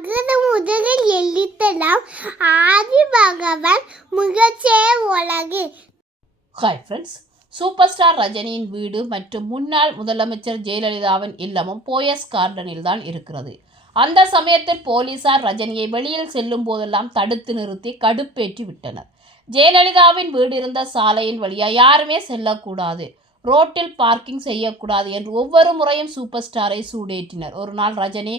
அகர முதலில் எழுத்தலாம். ஆதி பகவான் முகச்சே உலகு. ஹாய் ஃப்ரெண்ட்ஸ் சூப்பர் ஸ்டார் ரஜினியின் வீடு மற்றும் முன்னாள் முதலமைச்சர் ஜெயலலிதாவின் இல்லமும் போயஸ் கார்டனில் தான் இருக்கிறது. அந்த சமயத்தில் போலீசார் ரஜினியை வெளியில் செல்லும் போதெல்லாம் தடுத்து நிறுத்தி கடுப்பேற்றி விட்டனர். ஜெயலலிதாவின் வீடு இருந்த சாலையின் வழியாக யாருமே செல்லக்கூடாது. ரோட்டில் பார்க்கிங் செய்யக்கூடாது என்று ஒவ்வொரு முறையும் சூப்பர் ஸ்டாரை சூடேற்றினர். ஒரு நாள் ரஜினி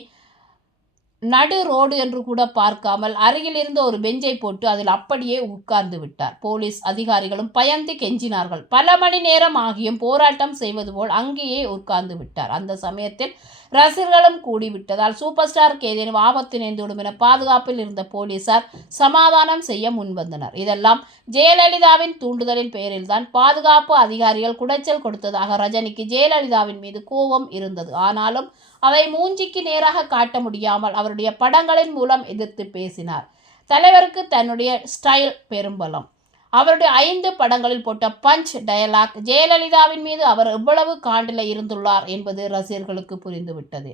நடு ரோடு என்று கூட பார்க்காமல் அருகில் இருந்த ஒரு பெஞ்சை போட்டு அதில் அப்படியே உட்கார்ந்து விட்டார். போலீஸ் அதிகாரிகளும் பயந்து கெஞ்சினார்கள். பல மணி நேரம் ஆகியும் போராட்டம் செய்வது போல் அங்கேயே உட்கார்ந்து விட்டார். அந்த சமயத்தில் ரசிகர்களும் கூடிவிட்டதால் சூப்பர் ஸ்டாருக்கு ஏதேனும் ஆபத்து நேர்ந்துவிடும் என பாதுகாப்பில் இருந்த போலீசார் சமாதானம் செய்ய முன்வந்தனர். இதெல்லாம் ஜெயலலிதாவின் தூண்டுதலின் பெயரில்தான் பாதுகாப்பு அதிகாரிகள் குடைச்சல் கொடுத்ததாக ரஜினிக்கு ஜெயலலிதாவின் மீது கோபம் இருந்தது. ஆனாலும் அவை மூஞ்சிக்கு நேராக காட்ட முடியாமல் அவருடைய படங்களின் மூலம் எதிர்த்து பேசினார். தலைவருக்கு தன்னுடைய ஸ்டைல் பெரும்பலம். அவருடைய ஐந்து படங்களில் போட்ட பஞ்ச் டயலாக் ஜெயலலிதாவின் மீது அவர் எவ்வளவு காண்டில் இருந்துள்ளார் என்பது ரசிகர்களுக்கு புரிந்துவிட்டது.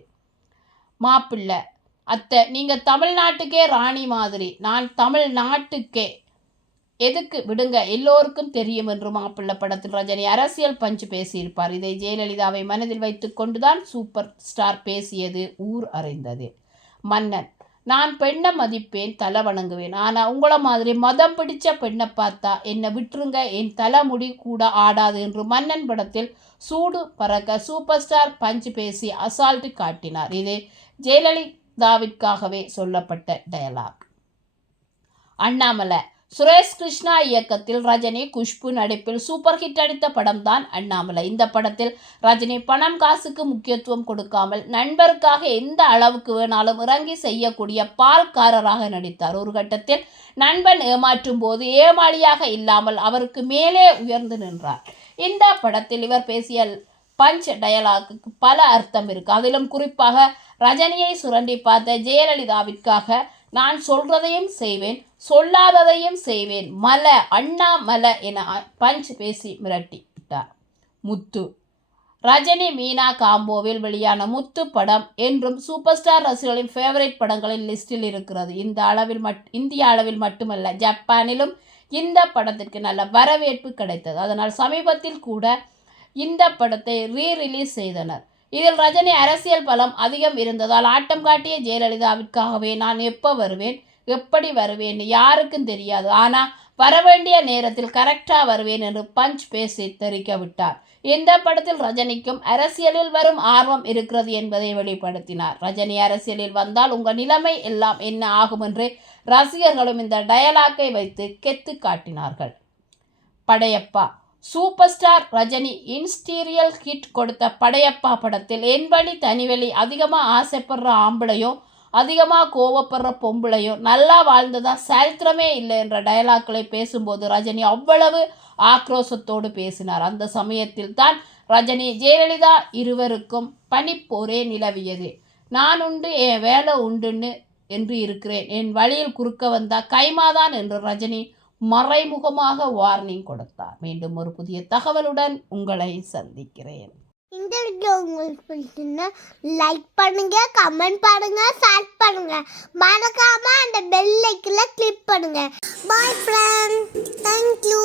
மாப்பிள்ளை அத்தை நீங்கள் தமிழ்நாட்டுக்கே ராணி மாதிரி நான் தமிழ்நாட்டுக்கே. எதுக்கு? விடுங்க எல்லோருக்கும் தெரியும் என்று மாப்பிள்ளை படத்தில் ரஜினி அரசியல் பஞ்சு பேசியிருப்பார். இதை ஜெயலலிதாவை மனதில் வைத்துக் கொண்டுதான் சூப்பர் ஸ்டார் பேசியது ஊர் அறிந்தது. மன்னன் நான் பெண்ணை மதிப்பேன் தலை வணங்குவேன். ஆனால் உங்கள மாதிரி மதம் பிடிச்ச பெண்ணை பார்த்தா என்னை விட்டுருங்க என் தலைமுடி கூட ஆடாது என்று மன்னன் படத்தில் சூடு பறக்க சூப்பர் ஸ்டார் பஞ்சு பேசி அசால்ட்டு காட்டினார். இது ஜெயலலிதாவிற்காகவே சொல்லப்பட்ட டயலாக் அண்ணாமலை சுரேஷ் கிருஷ்ணா இயக்கத்தில் ரஜினி குஷ்பு நடிப்பில் சூப்பர் ஹிட் அடித்த படம் தான் அண்ணாமலை. இந்த படத்தில் ரஜினி பணம் காசுக்கு முக்கியத்துவம் கொடுக்காமல் நண்பருக்காக எந்த அளவுக்கு வேணாலும் இறங்கி செய்யக்கூடிய பால்காரராக நடித்தார். ஒரு கட்டத்தில் நண்பன் ஏமாற்றும் போது ஏமாளியாக இல்லாமல் அவருக்கு மேலே உயர்ந்து நின்றார். இந்த படத்தில் இவர் பேசிய பஞ்ச் டயலாக்கு பல அர்த்தம் இருக்கு. அதிலும் குறிப்பாக ரஜினியை சுரண்டி பார்த்த ஜெயலலிதாவிற்காக நான் சொல்றதையும் செய்வேன் சொல்லாததையும் செய்வேன். மல அண்ணா மல என பஞ்ச் பேசி மிரட்டி விட்டார் முத்து ரஜினி மீனா காம்போவில் வெளியான முத்து படம் என்றும் சூப்பர் ஸ்டார் ரசிகர்களின் ஃபேவரட் படங்களின் லிஸ்டில் இருக்கிறது. இந்த அளவில் மட் இந்திய அளவில் மட்டுமல்ல ஜப்பானிலும் இந்த படத்திற்கு நல்ல வரவேற்பு கிடைத்தது. அதனால் சமீபத்தில் கூட இந்த படத்தை ரீ ரிலீஸ் செய்தனர். இதில் ரஜினி அரசியல் பலம் அதிகம் இருந்ததால் ஆட்டம் காட்டிய ஜெயலலிதாவிற்காகவே நான் எப்போ வருவேன்? எப்படி வருவேன்? யாருக்கும் தெரியாது. ஆனால் வரவேண்டிய நேரத்தில் கரெக்டாக வருவேன் என்று பஞ்ச் பேசி தெரிவிக்க விட்டார். இந்த படத்தில் ரஜினிக்கும் அரசியலில் வரும் ஆர்வம் இருக்கிறது என்பதை வெளிப்படுத்தினார். ரஜினி அரசியலில் வந்தால் உங்கள் நிலைமை எல்லாம் என்ன ஆகும் என்று ரசிகர்களும் இந்த டயலாக்கை வைத்து கெத்து காட்டினார்கள். Padayappa super star Rajini industrial hit கொடுத்த படையப்பா படத்தில் என்படி தனிவெளி அதிகமாக ஆசைப்படுற ஆம்பளையும் அதிகமாக கோவப்படுற பொம்பளையும் நல்லா வாழ்ந்ததா சரித்திரமே இல்லை என்ற டயலாக்களை பேசும்போது ரஜினி அவ்வளவு ஆக்ரோஷத்தோடு பேசினார். அந்த சமயத்தில் தான் ரஜினி ஜெயலலிதா இருவருக்கும் பனிப்போரே நிலவியது. நான் உண்டு என் வேலை உண்டுன்னு என்று இருக்கிறேன். என் வழியில் குறுக்க வந்தால் கைமாதான் என்று ரஜினி மறைமுகமாக வார்னிங் கொடுத்தார். மீண்டும் ஒரு புதிய தகவலுடன் உங்களை சந்திக்கிறேன். இந்த வீடியோ உங்களுக்கு பிடிச்சிருந்தா லைக் பண்ணுங்க கமெண்ட் பண்ணுங்க ஷேர் பண்ணுங்க. மறக்காம அந்த பெல் ஐக்கில் கிளிக் பண்ணுங்க. பாய் ஃப்ரெண்ட் தேங்க்யூ